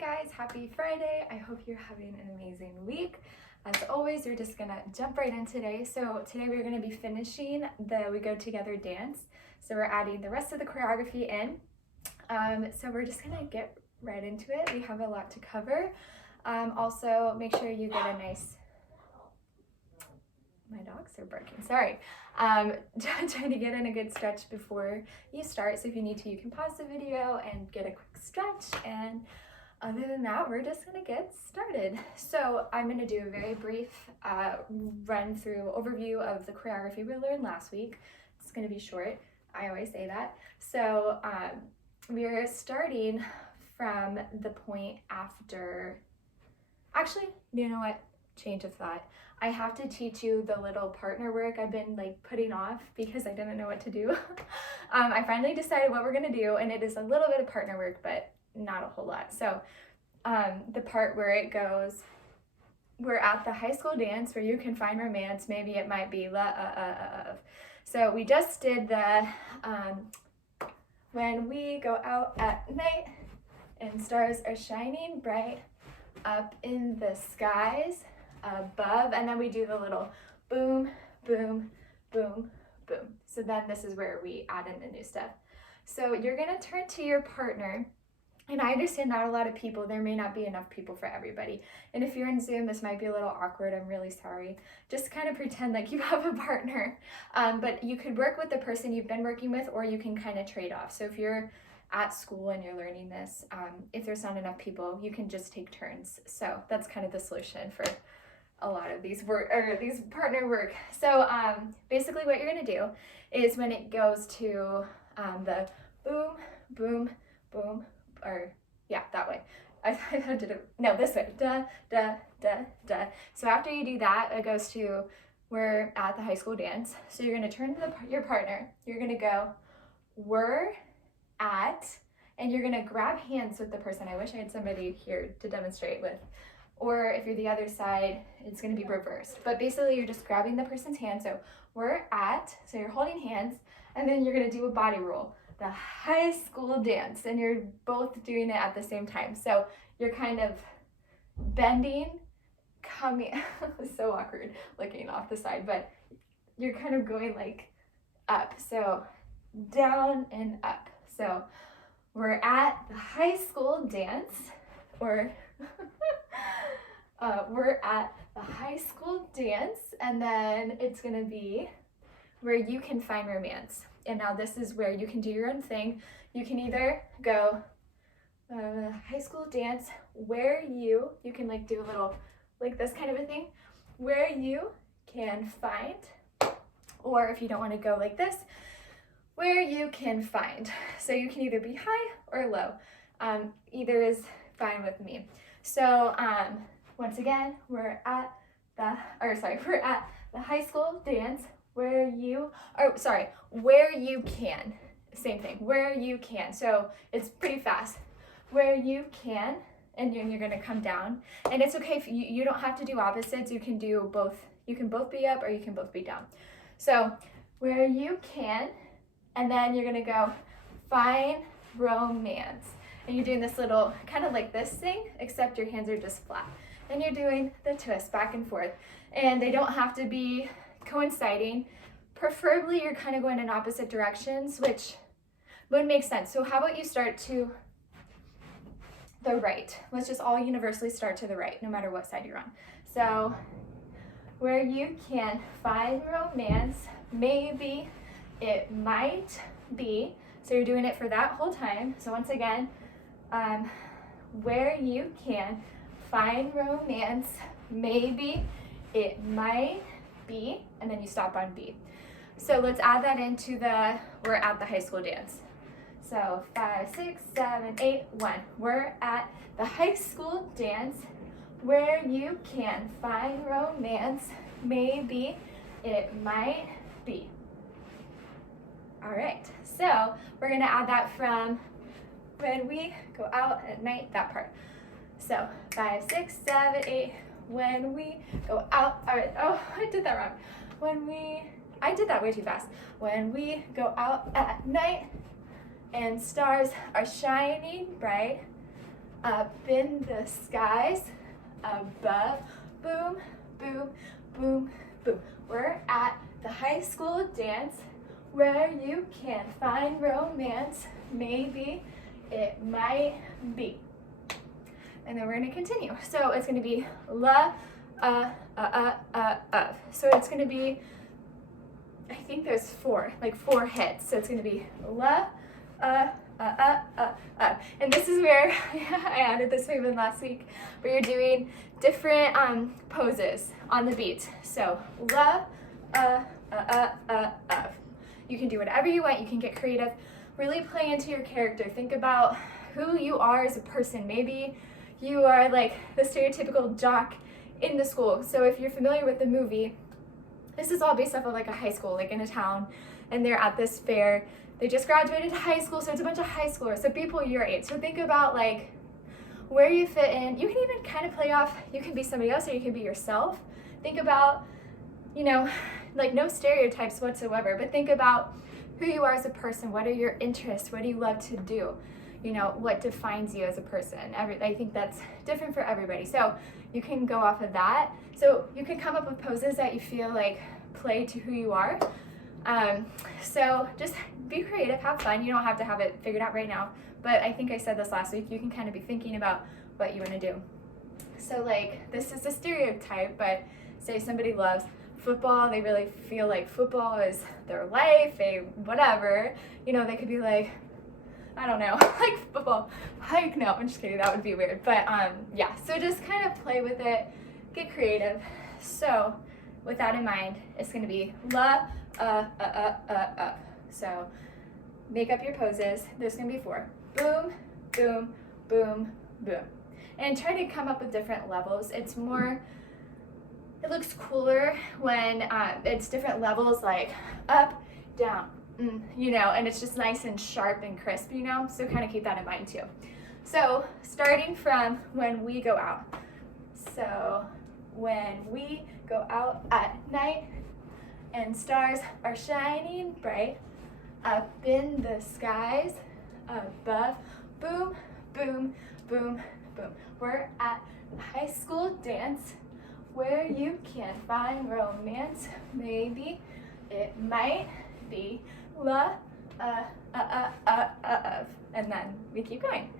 guys, happy Friday. I hope you're having an amazing week. As always, we're just gonna jump right in today. So today we're gonna be finishing the We Go Together dance. So we're adding the rest of the choreography in. So we're just gonna get right into it. We have a lot to cover. Also, make sure you get a nice, my dogs are barking, sorry. Try to get in a good stretch before you start. So if you need to, you can pause the video and get a quick stretch. And other than that, we're just gonna get started. So I'm gonna do a very brief run through overview of the choreography we learned last week. It's gonna be short, I always say that. So we're starting from the point after, actually, you know what, change of thought. I have to teach you the little partner work I've been putting off because I didn't know what to do. I finally decided what we're gonna do, and it is a little bit of partner work, but not a whole lot. So the part where it goes, we're at the high school dance where you can find romance, maybe it might be love. So we just did the when we go out at night and stars are shining bright up in the skies above, and then we do the little boom, boom, boom, boom. So then this is where we add in the new stuff. So you're gonna turn to your partner, and I understand not a lot of people, there may not be enough people for everybody. And if you're in Zoom, this might be a little awkward, I'm really sorry. Just kind of pretend like you have a partner. But you could work with the person you've been working with, or you can kind of trade off. So if you're at school and you're learning this, if there's not enough people, you can just take turns. So that's kind of the solution for a lot of these these partner work. So basically what you're gonna do is when it goes to the boom, boom, boom, or yeah, that way. I did it, no, this way, da, da, da, da. So after you do that, it goes to, we're at the high school dance. So you're gonna turn to your partner, you're gonna go, we're at, and you're gonna grab hands with the person. I wish I had somebody here to demonstrate with. Or if you're the other side, it's gonna be reversed. But basically you're just grabbing the person's hand. So we're at, so you're holding hands, and then you're gonna do a body roll, the high school dance, and you're both doing it at the same time. So you're kind of bending, coming, so awkward looking off the side, but you're kind of going up. So down and up. So we're at the high school dance, or we're at the high school dance, and then it's gonna be where you can find romance. And now this is where you can do your own thing. You can either go high school dance where you can do a little this kind of a thing, where you can find, or if you don't want to go like this, where you can find. So you can either be high or low. Either is fine with me. So once again, we're at the high school dance where you can, same thing, where you can. So it's pretty fast, where you can, and you're gonna come down. And it's okay if you don't have to do opposites, you can do both. You can both be up or you can both be down. So where you can, and then you're gonna go find romance. And you're doing this little, kind of like this thing, except your hands are just flat. And you're doing the twist back and forth. And they don't have to be coinciding. Preferably you're kind of going in opposite directions, which would make sense. So how about you start to the right? Let's just all universally start to the right, no matter what side you're on. So where you can find romance, maybe it might be. So you're doing it for that whole time. So once again, where you can find romance, maybe it might be, and then you stop on B. So let's add that into we're at the high school dance. So 5, 6, 7, 8, 1. We're at the high school dance where you can find romance, maybe it might be. All right, so we're gonna add that from when we go out at night, that part. So 5, 6, 7, 8, when we go out, all right, oh, I did that wrong. I did that way too fast. When we go out at night and stars are shining bright up in the skies, above, boom, boom, boom, boom. We're at the high school dance where you can find romance. Maybe it might be. And then we're gonna continue. So it's gonna be la, so it's gonna be, I think there's four hits. So it's gonna be la, and this is where I added this movement last week, where you're doing different poses on the beat. So la, you can do whatever you want. You can get creative. Really play into your character. Think about who you are as a person. Maybe you are like the stereotypical jock in the school. So if you're familiar with the movie, this is all based off of like a high school, like in a town, and they're at this fair. They just graduated high school, so it's a bunch of high schoolers, so people your age. So think about like where you fit in. You can even kind of play off, you can be somebody else or you can be yourself. Think about, you know, like no stereotypes whatsoever, but think about who you are as a person. What are your interests? What do you love to do? You know, what defines you as a person? I think that's different for everybody. So you can go off of that. So you can come up with poses that you feel like play to who you are. So just be creative, have fun. You don't have to have it figured out right now, but I think I said this last week, you can kind of be thinking about what you want to do. So like, this is a stereotype, but say somebody loves football, they really feel like football is their life, whatever, you know, they could be like, I don't know, like football, like, no, I'm just kidding, that would be weird, but yeah, so just kind of play with it, get creative. So with that in mind, it's going to be la, so make up your poses. There's going to be 4. Boom, boom, boom, boom. And try to come up with different levels. It's more, it looks cooler when it's different levels, like up, down, you know, and it's just nice and sharp and crisp, you know, so kind of keep that in mind too. So starting from when we go out. So when we go out at night and stars are shining bright up in the skies above, boom, boom, boom, boom. We're at a high school dance where you can find romance. Maybe it might be la, and then we keep going.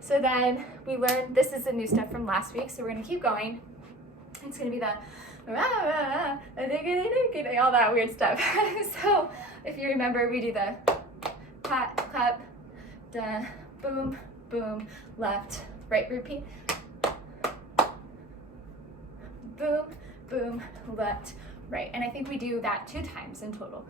So then we learned, this is the new stuff from last week, so we're gonna keep going. It's gonna be the all that weird stuff. So if you remember, we do the pat, clap, da, boom, boom, left, right, repeat. Boom, boom, left, right. And I think we do that 2 times in total.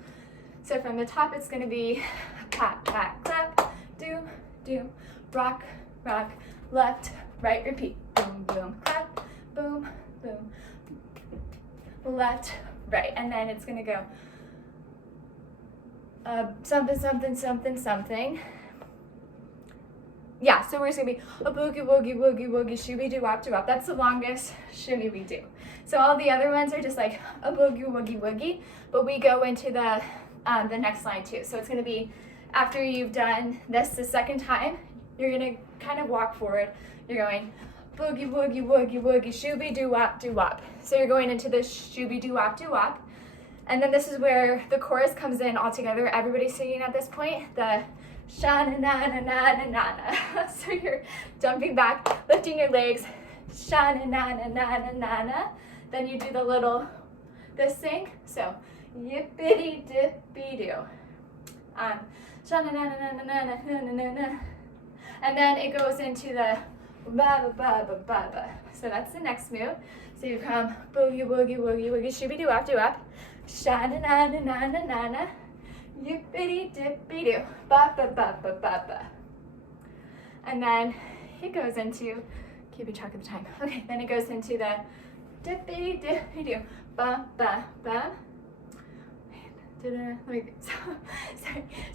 So from the top, it's gonna be pat, pat, clap, do, do, rock, rock, left, right, repeat. Boom, boom, clap, boom, boom, left, right, and then it's gonna go something, something, something, something. Yeah, so we're just gonna be a boogie, woogie, woogie, woogie, shooby doo wop doo wop. That's the longest shimmy we do. So all the other ones are just like a boogie, woogie, woogie, but we go into the next line too. So it's gonna be after you've done this the second time, you're gonna kind of walk forward. You're going boogie, woogie, woogie, woogie, shooby doo wop doo wop. So you're going into this shooby doo wop doo wop. And then this is where the chorus comes in all together. Everybody's singing at this point. The sha-na-na-na-na-na-na. So you're jumping back, lifting your legs. Sha-na-na-na-na-na-na. Then you do the little, this thing. So yippity-dippy-doo. Sha-na-na-na-na-na-na-na-na-na. And then it goes into the ba-ba-ba-ba-ba-ba. So that's the next move. So you come boogie, woogie, woogie, woogie, shooby-doo-wop, doo-wop. Sha-na-na-na-na-na-na. Yippity-dippy-doo. Ba-ba-ba-ba-ba-ba. And then it goes into, keeping track of the time. Okay, then it goes into the dippity-dippy-doo. Ba-ba-ba. Sorry.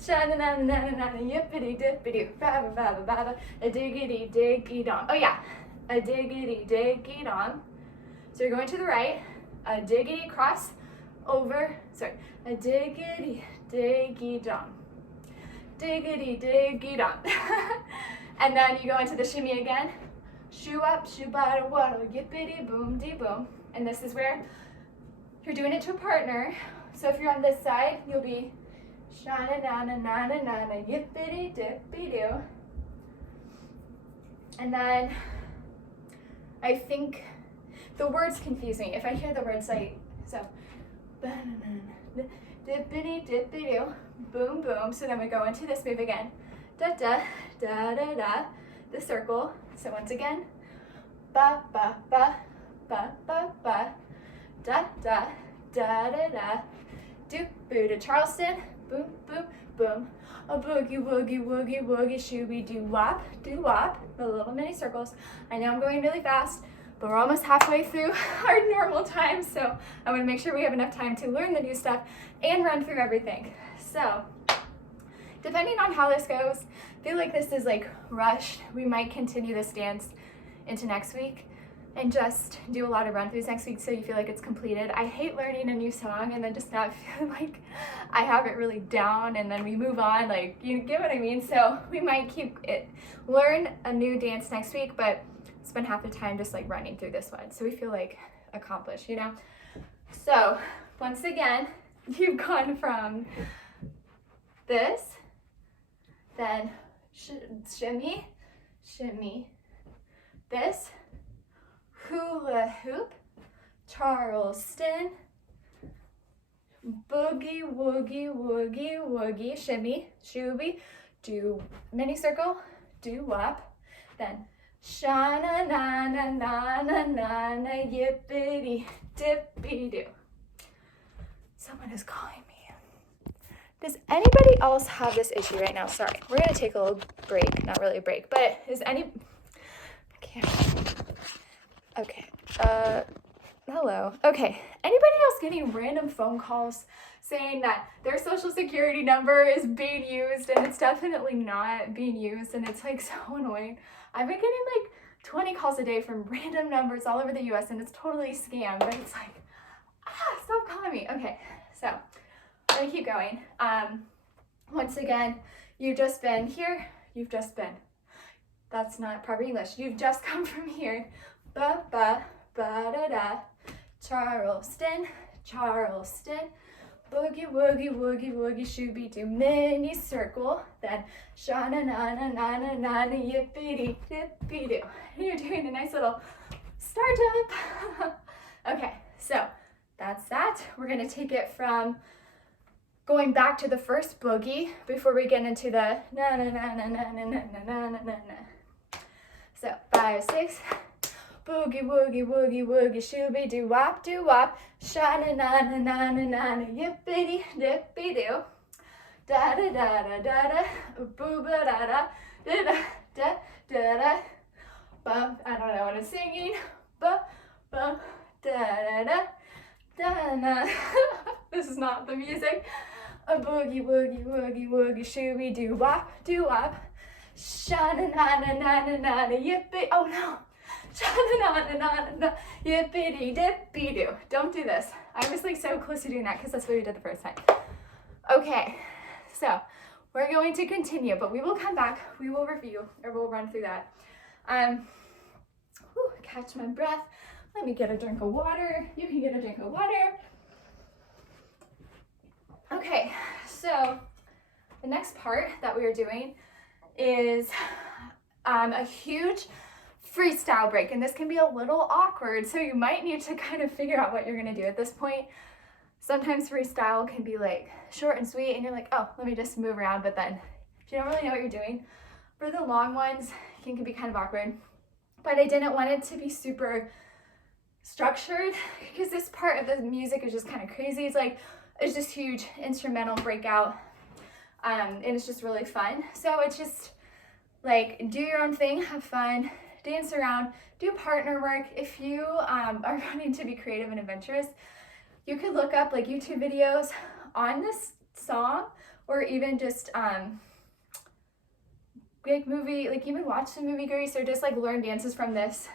Sha-na-na-na-na-na-na, yippity-dippity-doo. Ba-ba-ba-ba-ba. A diggity-diggy-dong. Oh yeah, a diggity-diggy-dong. So you're going to the right, a diggity cross over, sorry, a diggity-diggy-dong. Diggity-diggy-dong. And then you go into the shimmy again. Shoo up, shoo bada waddle, yippity boom dee boom. And this is where you're doing it to a partner. So if you're on this side, you'll be shana na na na na na na yippity dippy doo. And then I think the words confuse me. If I hear the words like so, dippity dippy doo, boom boom. So then we go into this move again. Da da da da da. The circle. So once again, ba ba ba ba ba ba, da da da da da, do boo to Charleston, boom boom boom, a boogie woogie woogie woogie shooby do wop, the little mini circles. I know I'm going really fast, but we're almost halfway through our normal time, so I want to make sure we have enough time to learn the new stuff and run through everything. So depending on how this goes, I feel like this is like rushed. We might continue this dance into next week and just do a lot of run-throughs next week so you feel like it's completed. I hate learning a new song and then just not feeling like I have it really down and then we move on, like, you get what I mean? So we might learn a new dance next week, but spend half the time just like running through this one so we feel like accomplished, you know? So once again, you've gone from this, then shimmy, shimmy, this, hula hoop, Charleston, boogie woogie woogie woogie, shimmy, shooby, do mini circle, do wop, then shana na na na na na na yippity dippy doo. Someone is calling me. Does anybody else have this issue right now? Sorry, we're gonna take a little break, not really a break, but is any, okay, hello. Okay, anybody else getting random phone calls saying that their social security number is being used and it's definitely not being used and it's like so annoying? I've been getting like 20 calls a day from random numbers all over the US and it's totally a scam, but it's like, stop calling me. Okay, so I'm gonna keep going. Once again, you've just been here, that's not proper English. You've just come from here. Ba ba ba da da. Charleston, Charleston. Boogie woogie woogie woogie shooby do mini circle. Then shana na na na na na na yippity dippy doo. You're doing a nice little star jump. Okay, so that's that. We're gonna take it from going back to the first boogie before we get into the na na na na na na na na na na. So 5, 6, boogie woogie woogie woogie shooby doo wop, shana na na na na na na yippity dippy doo, da da da da da da, boo ba da da da da da da, bum. I don't know what I'm singing. Ba ba da da da da na. This is not the music. A boogie woogie woogie woogie shooby doo wop, shana na na na na na na yippee. Oh no, shana na na na na na yippity dippy doo. Don't do this. I was like so close to doing that because that's what we did the first time. Okay, so we're going to continue, but we will come back. We will review, or we'll run through that. Catch my breath. Let me get a drink of water. You can get a drink of water. Okay, so the next part that we are doing is a huge freestyle break, and this can be a little awkward, so you might need to kind of figure out what you're gonna do at this point. Sometimes freestyle can be like short and sweet, and you're like, oh, let me just move around, but then if you don't really know what you're doing, for the long ones, it can be kind of awkward. But I didn't want it to be super structured because this part of the music is just kind of crazy. It's just huge instrumental breakout, and it's just really fun. So it's just like, do your own thing, have fun, dance around, do partner work. If you are wanting to be creative and adventurous, you could look up like YouTube videos on this song, or even just like movie, like even watch some movie Grease, or just like learn dances from this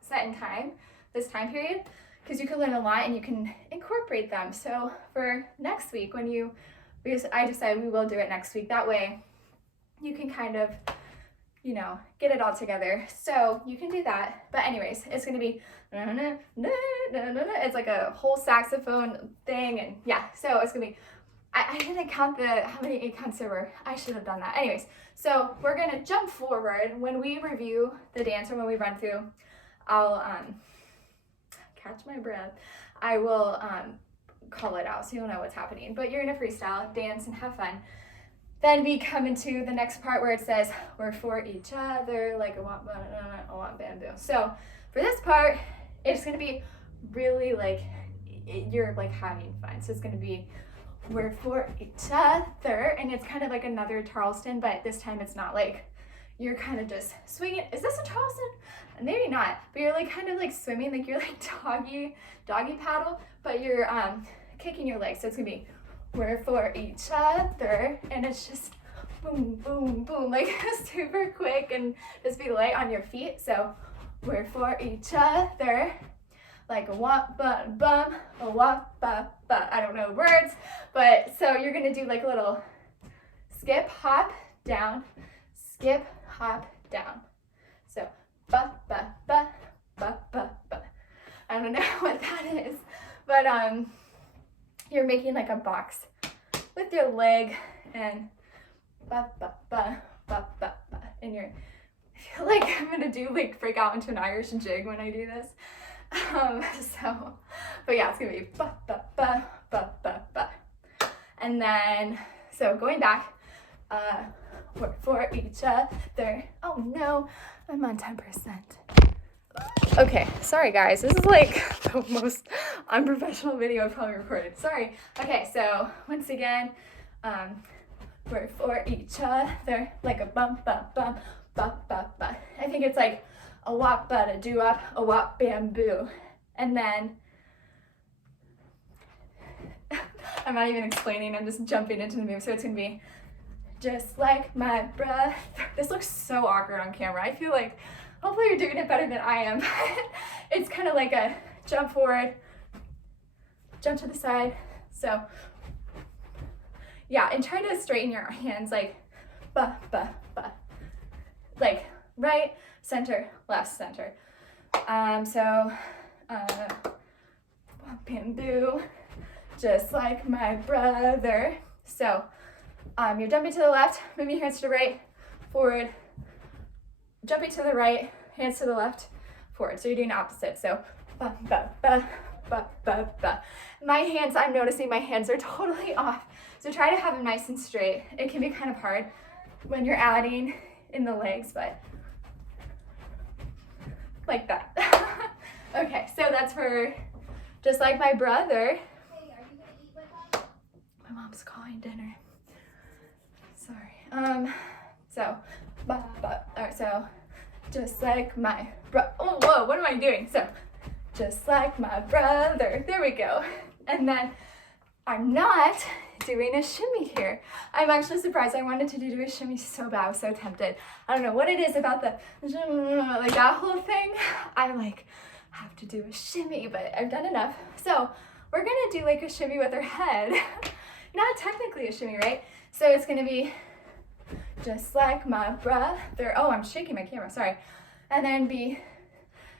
set in time, this time period, because you can learn a lot and you can incorporate them. So for next week, I decided we will do it next week. That way you can kind of you know, get it all together. So you can do that. But anyways, it's gonna be, it's like a whole saxophone thing. And yeah, so it's gonna be, I didn't count how many 8 counts there were. I should have done that. Anyways, so we're gonna jump forward. When we review the dance or when we run through, I'll catch my breath. I will call it out so you'll know what's happening. But you're gonna freestyle, dance, and have fun. Then we come into the next part where it says, we're for each other, like a want bamboo. So for this part, it's gonna be really like, you're like having fun. So it's gonna be, we're for each other, and it's kind of like another Charleston, but this time it's not like, you're kind of just swinging. Is this a Charleston? Maybe not, but you're like kind of like swimming, like you're like doggy paddle, but you're kicking your legs. So it's gonna be, we're for each other, and it's just boom, boom, boom, like super quick, and just be light on your feet. So we're for each other, like a wop, bum, bum, a wop, ba, ba. I don't know the words, but so you're gonna do like a little skip, hop, down, skip, hop, down. So ba, ba, ba, ba, ba, ba. I don't know what that is, but you're making like a box with your leg, and ba, ba, ba, ba, ba, ba. And I feel like I'm gonna do like break out into an Irish jig when I do this. But yeah, it's gonna be ba, ba, ba, ba, ba, ba. And then, so going back, we're for each other. Oh no, I'm on 10%. Okay, sorry guys, this is like the most unprofessional video I've probably recorded. Sorry. Okay, so once again, we're for each other, like a bump, bump, bump, bump, bump, bump. I think it's like a wop, but a doo-wop, a wop, bamboo. And then, I'm not even explaining, I'm just jumping into the move. So it's gonna be, just like my breath. This looks so awkward on camera. I feel like, hopefully you're doing it better than I am. It's kind of like a jump forward, jump to the side. So yeah, and try to straighten your hands like ba, ba, ba. Like right, center, left, center. Bamboo, just like my brother. So you're jumping to the left, moving your hands to the right, forward, jumping to the right, hands to the left, forward. So you're doing opposite. So ba, ba, ba, ba, ba, ba. My hands, I'm noticing my hands are totally off. So try to have them nice and straight. It can be kind of hard when you're adding in the legs, but like that. Okay, so that's for just like my brother. Hey, are you gonna eat with us? My mom's calling dinner. Sorry. So, ba, ba. All right, so just like my oh, whoa, what am I doing? So, just like my brother. There we go. And then I'm not doing a shimmy here. I'm actually surprised. I wanted to do a shimmy so bad. I was so tempted. I don't know what it is about the like that whole thing. I like have to do a shimmy, but I've done enough. So we're gonna do like a shimmy with our head. Not technically a shimmy, right? So it's gonna be just like my brother. Oh, I'm shaking my camera, sorry. And then be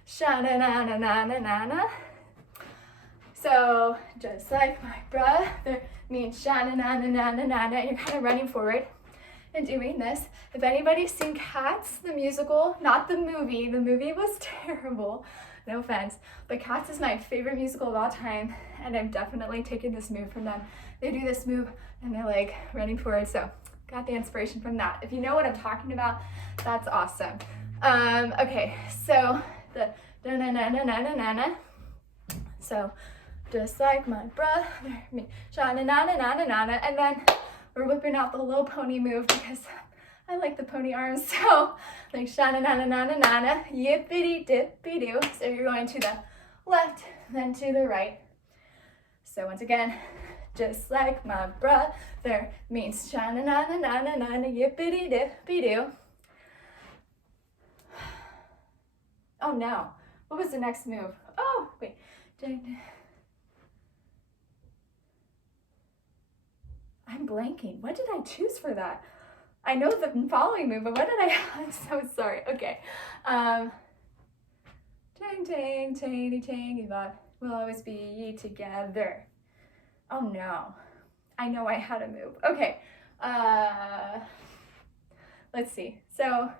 sha-na-na-na-na-na-na. So just like my brother means sha-na-na-na-na-na-na. You're kind of running forward and doing this. If anybody's seen Cats, the musical, not the movie was terrible, no offense, but Cats is my favorite musical of all time, and I've definitely taken this move from them. They do this move and they're like running forward, so got the inspiration from that. If you know what I'm talking about, that's awesome. Okay, so the na-na-na-na-na-na-na. So just like my brother, me, sha-na-na-na-na-na-na, and then we're whipping out the little pony move because I like the pony arms. So like sha-na-na-na-na-na-na, yippity-dippity-doo. So you're going to the left, then to the right. So once again, just like my brother means sha-na-na-na-na-na-na, yippity-dippity-doo. Oh no, what was the next move? Oh, wait. I'm blanking. What did I choose for that? I know the following move, but what did I, I'm so sorry. Okay. Tang, tang, tangy, tangy, bop. We'll always be together. Oh no. I know I had a move. Okay. Let's see. So,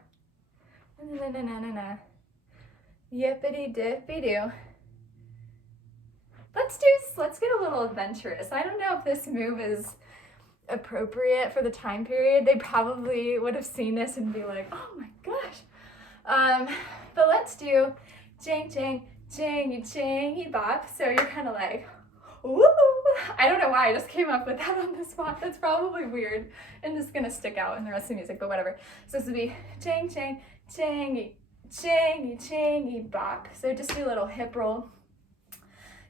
yippity dippy doo. Let's get a little adventurous. I don't know if this move is appropriate for the time period. They probably would have seen this and be like, oh my gosh. But let's do jing, jing, jingy, jingy, bop. So you're kind of like, woo! I don't know why I just came up with that on the spot. That's probably weird and just gonna stick out in the rest of the music, but whatever. So this would be jing, jing, jingy, jingy, jingy, bop. So just do a little hip roll.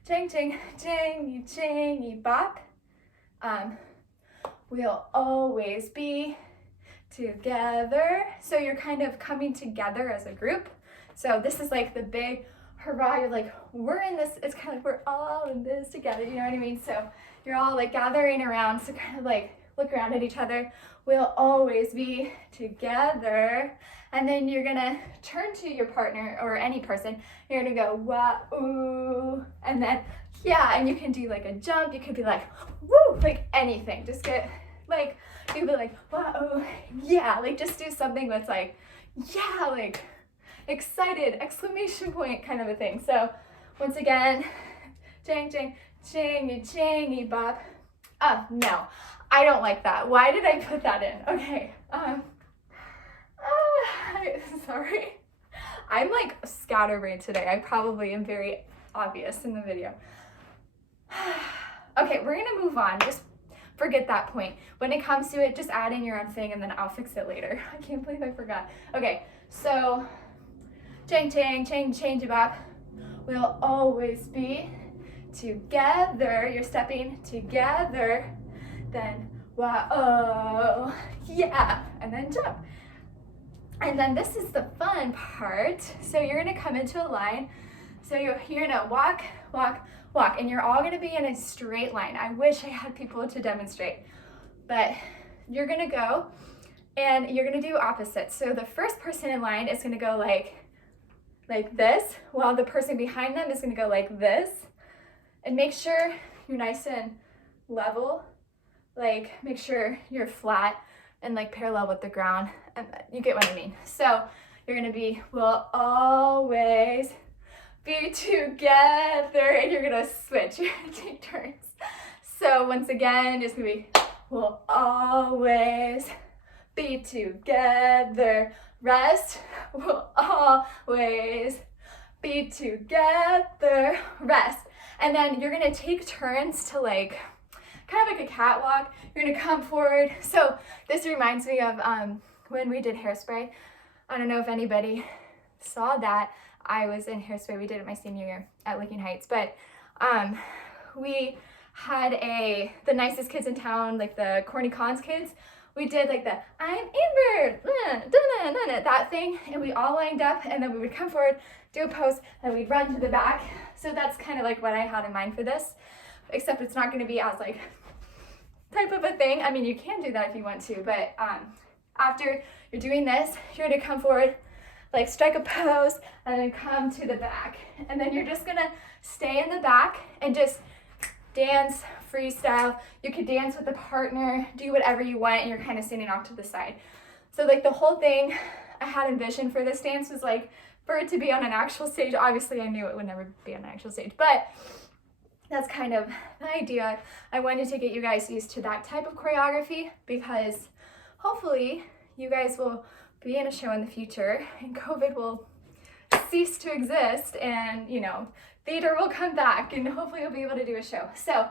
Jing, jing, jingy, jingy, bop. We'll always be together. So you're kind of coming together as a group. So this is like the big hurrah. You're like, we're in this. It's kind of like we're all in this together. You know what I mean? So you're all like gathering around. So kind of like look around at each other. We'll always be together. And then you're gonna turn to your partner or any person. You're gonna go wah ooh, and then yeah, and you can do like a jump. You could be like woo, like anything. Just get like you could be like wah ooh, yeah, like just do something that's like yeah, like excited exclamation point kind of a thing. So once again, jing jing jingy jingy bop. Oh no, I don't like that. Why did I put that in? Okay. Sorry. I'm like scatterbrained today. I probably am very obvious in the video. Okay, we're gonna move on. Just forget that point. When it comes to it, just add in your own thing and then I'll fix it later. I can't believe I forgot. Okay, so chang chang chang change bop. We'll always be together. You're stepping together. Then wow, oh yeah, and then jump. And then this is the fun part. So you're gonna come into a line. So you're gonna walk, walk, walk, and you're all gonna be in a straight line. I wish I had people to demonstrate, but you're gonna go and you're gonna do opposites. So the first person in line is gonna go like this, while the person behind them is gonna go like this. And make sure you're nice and level. Like make sure you're flat and like parallel with the ground, and you get what I mean. So you're gonna be, we'll always be together, and you're gonna switch, you're gonna take turns. So once again, it's gonna be, we'll always be together, rest, we'll always be together, rest. And then you're gonna take turns to like, kind of like a catwalk. You're gonna come forward. So this reminds me of when we did Hairspray. I don't know if anybody saw that. I was in Hairspray. We did it my senior year at Licking Heights. But we had the nicest kids in town, like the Corny Cons kids. We did like the I'm Amber, that thing, and we all lined up, and then we would come forward, do a pose, and we'd run to the back. So that's kind of like what I had in mind for this. Except it's not going to be as like type of a thing. I mean, you can do that if you want to, but after you're doing this, you're going to come forward, like strike a pose, and then come to the back. And then you're just going to stay in the back and just dance, freestyle. You could dance with a partner, do whatever you want, and you're kind of standing off to the side. So like the whole thing I had envisioned for this dance was like for it to be on an actual stage. Obviously, I knew it would never be on an actual stage, but that's kind of the idea. I wanted to get you guys used to that type of choreography because hopefully you guys will be in a show in the future and COVID will cease to exist and, you know, theater will come back and hopefully you'll be able to do a show. So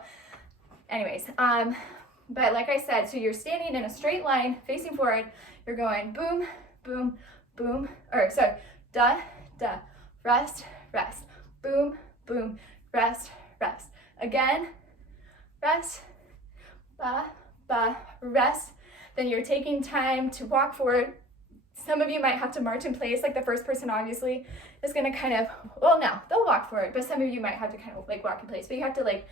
anyways, but like I said, so you're standing in a straight line facing forward. You're going boom, boom, boom, or sorry, da, da, rest, rest, boom, boom, rest, rest. Again, rest, ba, ba, rest. Then you're taking time to walk forward. Some of you might have to march in place, like the first person obviously is gonna kind of, well no, they'll walk forward, but some of you might have to kind of like walk in place, but you have to like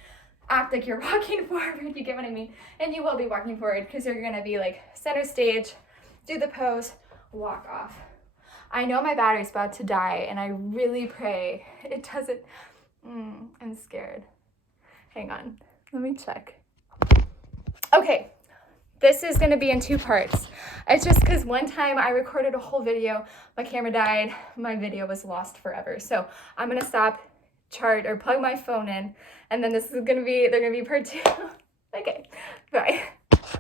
act like you're walking forward, you get what I mean? And you will be walking forward because you're gonna be like center stage do the pose, walk off. I know my battery's about to die, and I really pray it doesn't. I'm scared. Hang on, let me check. Okay, this is gonna be in 2 parts. It's just because one time I recorded a whole video, my camera died, my video was lost forever. So I'm gonna stop, plug my phone in, and then they're gonna be part 2. Okay, bye.